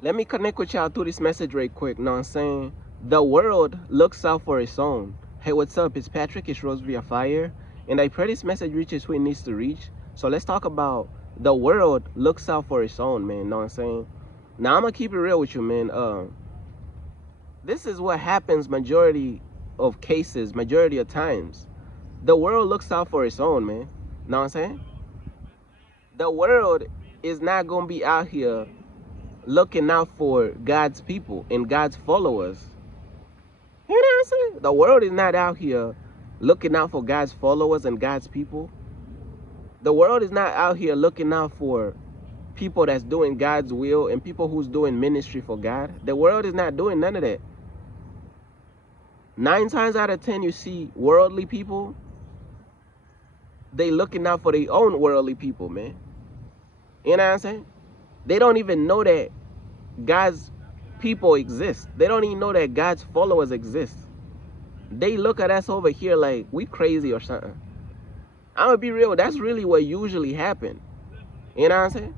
Let me connect with y'all through this message right quick. Know what I'm saying? The world looks out for its own. Hey, what's up? It's Patrick. It's Rose via Fire. And I pray this message reaches who it needs to reach. So let's talk about the world looks out for its own, man. Know what I'm saying? Now, I'm going to keep it real with you, man. This is what happens majority of cases, majority of times. The world looks out for its own, man. Know what I'm saying? The world is not going to be out here looking out for God's people and God's followers. You know what I'm saying? The world is not out here looking out for God's followers and God's people. The world is not out here looking out for people that's doing God's will and people who's doing ministry for God. The world is not doing none of that. 9 times out of 10, you see worldly people, they looking out for their own worldly people, man. You know what I'm saying? They don't even know that God's people exist. They don't even know that God's followers exist. They look at us over here like we crazy or something. I'm gonna be real, that's really what usually happens. You know what I'm saying?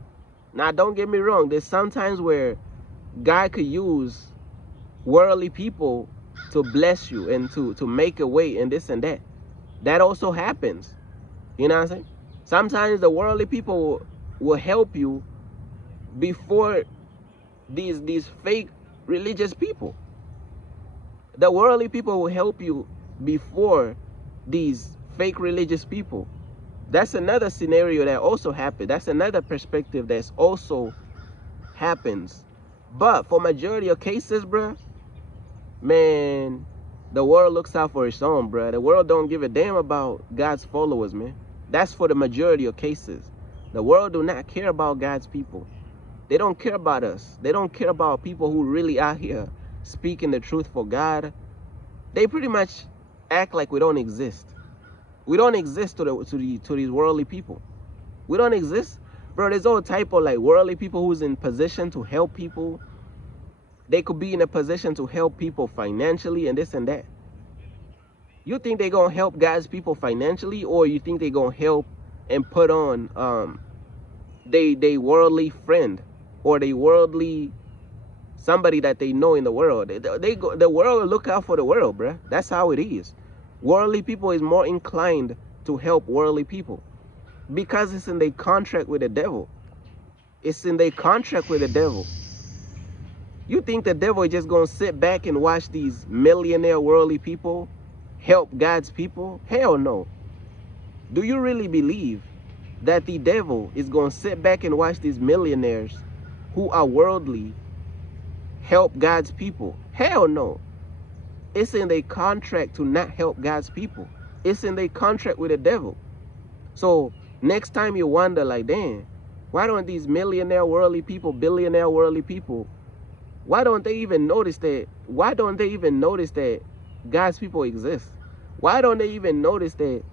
Now, don't get me wrong, there's sometimes where God could use worldly people to bless you and to make a way and this and that. That also happens. You know what I'm saying? Sometimes the worldly people will help you before these fake religious people. The worldly people will help you before these fake religious people. That's another scenario that also happens. That's another perspective that's also happens. But for majority of cases, bruh, man, the world looks out for its own, bruh. The world don't give a damn about God's followers, man. That's for the majority of cases. The world do not care about God's people. They don't care about us. They don't care about people who really out here speaking the truth for God. They pretty much act like we don't exist. We don't exist to these worldly people. We don't exist. Bro, there's all type of like worldly people who's in position to help people. They could be in a position to help people financially and this and that. You think they're going to help God's people financially, or you think they're going to help and put on they worldly friend or they worldly somebody that they know in the world? The world will look out for the world, bruh. That's how it is. Worldly people is more inclined to help worldly people because it's in their contract with the devil. It's in their contract with the devil. You think the devil is just going to sit back and watch these millionaire worldly people help God's people? Hell no. Do you really believe that the devil is going to sit back and watch these millionaires who are worldly help God's people? Hell no. It's in their contract to not help God's people. It's in their contract with the devil. So next time you wonder like, damn, why don't these millionaire worldly people, billionaire worldly people, why don't they even notice that? Why don't they even notice that God's people exist? Why don't they even notice that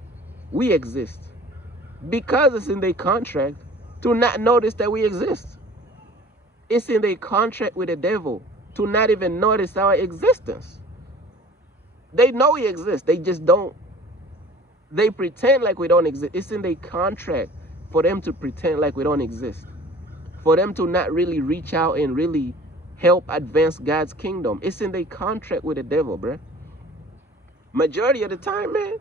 we exist? Because it's in their contract to not notice that we exist. It's in their contract with the devil to not even notice our existence. They know we exist. They just don't. They pretend like we don't exist. It's in their contract for them to pretend like we don't exist. For them to not really reach out and really help advance God's kingdom. It's in their contract with the devil, bruh. Majority of the time, man,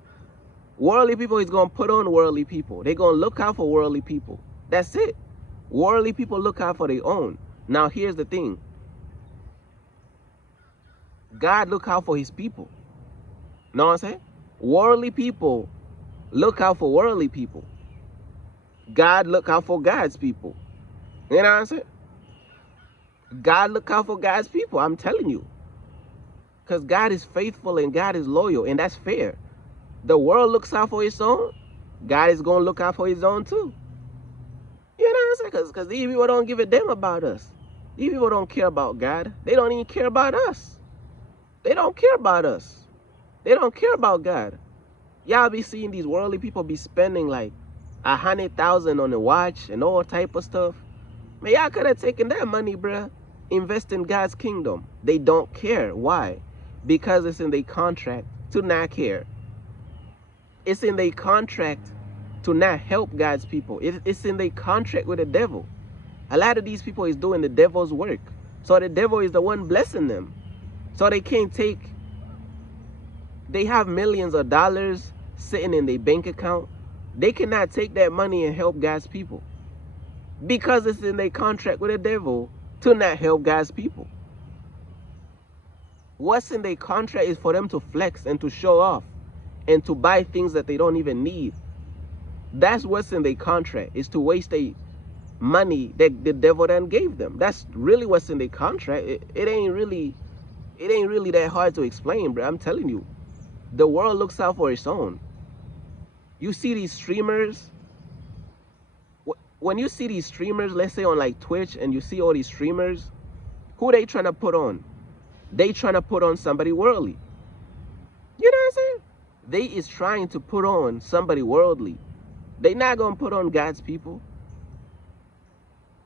worldly people is going to put on worldly people. They're going to look out for worldly people. That's it. Worldly people look out for their own. Now, here's the thing. God look out for his people. Know what I'm saying? Worldly people look out for worldly people. God look out for God's people. You know what I'm saying? God look out for God's people. I'm telling you. Because God is faithful and God is loyal. And that's fair. The world looks out for its own. God is going to look out for his own too. You know what I'm saying? Because these people don't give a damn about us. These people don't care about God. They don't even care about us. They don't care about us. They don't care about God. Y'all be seeing these worldly people be spending like 100,000 on a watch and all type of stuff. Man, y'all could have taken that money, bruh. Invest in God's kingdom. They don't care. Why? Because it's in their contract to not care. It's in their contract to not help God's people. It's in their contract with the devil. A lot of these people is doing the devil's work. So the devil is the one blessing them. So they can't take, they have millions of dollars sitting in their bank account. They cannot take that money and help God's people because it's in their contract with the devil to not help God's people. What's in their contract is for them to flex and to show off and to buy things that they don't even need. That's what's in their contract, is to waste their money that the devil then gave them. That's really what's in their contract. It ain't really that hard to explain, bro. I'm telling you, the world looks out for its own. You see these streamers, when you see these streamers, let's say on like Twitch, and you see all these streamers, who they trying to put on? They trying to put on somebody worldly. You know what I'm saying? They is trying to put on somebody worldly. They not going to put on God's people.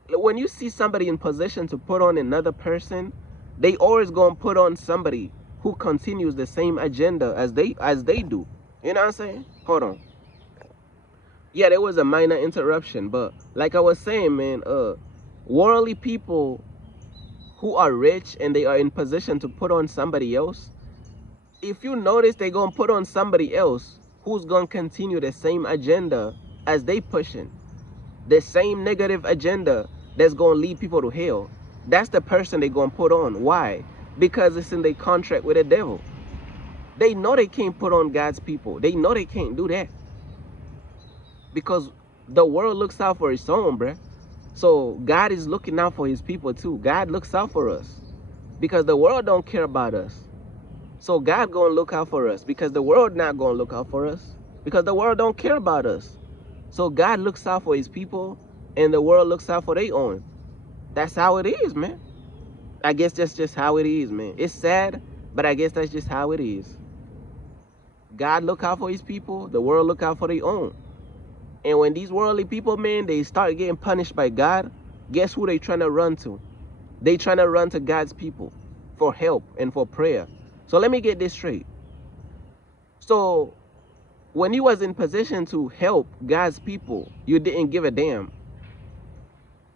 When you see somebody in position to put on another person, they always going to put on somebody who continues the same agenda as they do. You know what I'm saying? Hold on. Yeah, there was a minor interruption, but like I was saying, man, worldly people who are rich and they are in position to put on somebody else, if you notice, they're going to put on somebody else who's going to continue the same agenda as they pushing. The same negative agenda that's going to lead people to hell. That's the person they're going to put on. Why? Because it's in their contract with the devil. They know they can't put on God's people. They know they can't do that. Because the world looks out for its own, bruh. So God is looking out for his people too. God looks out for us. Because the world don't care about us. So God gonna look out for us. Because the world not gonna look out for us. Because the world don't care about us. So God looks out for his people, and the world looks out for their own. That's how it is, man. I guess that's just how it is, man. It's sad, but I guess that's just how it is. God look out for his people, the world look out for their own. And when these worldly people, man, they start getting punished by God, guess who they trying to run to? They trying to run to God's people for help and for prayer. So let me get this straight. So when you was in position to help God's people, you didn't give a damn.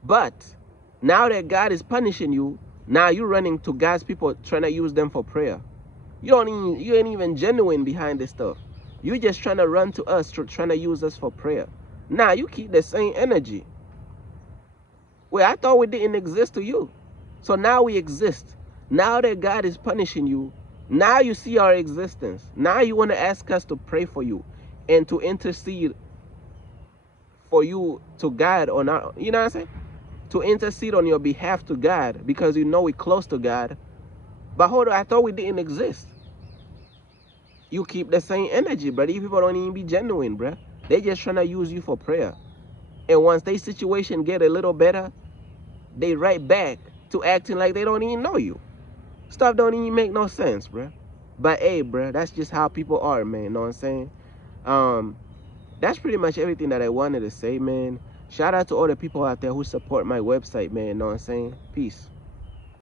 But now that God is punishing you, now you're running to God's people trying to use them for prayer. You ain't even genuine behind this stuff. You just trying to run to us, trying to use us for prayer. Now you keep the same energy. Well, I thought we didn't exist to you. So now we exist. Now that God is punishing you, now you see our existence. Now you want to ask us to pray for you and to intercede for you to God on our, you know what I'm saying? To intercede on your behalf to God because you know we're close to God. But hold on, I thought we didn't exist. You keep the same energy, bro. These people don't even be genuine, bro. They just trying to use you for prayer. And once their situation get a little better, they right back to acting like they don't even know you. Stuff don't even make no sense, bro. But hey, bro, that's just how people are, man. You know what I'm saying? That's pretty much everything that I wanted to say, man. Shout out to all the people out there who support my website, man. You know what I'm saying? Peace.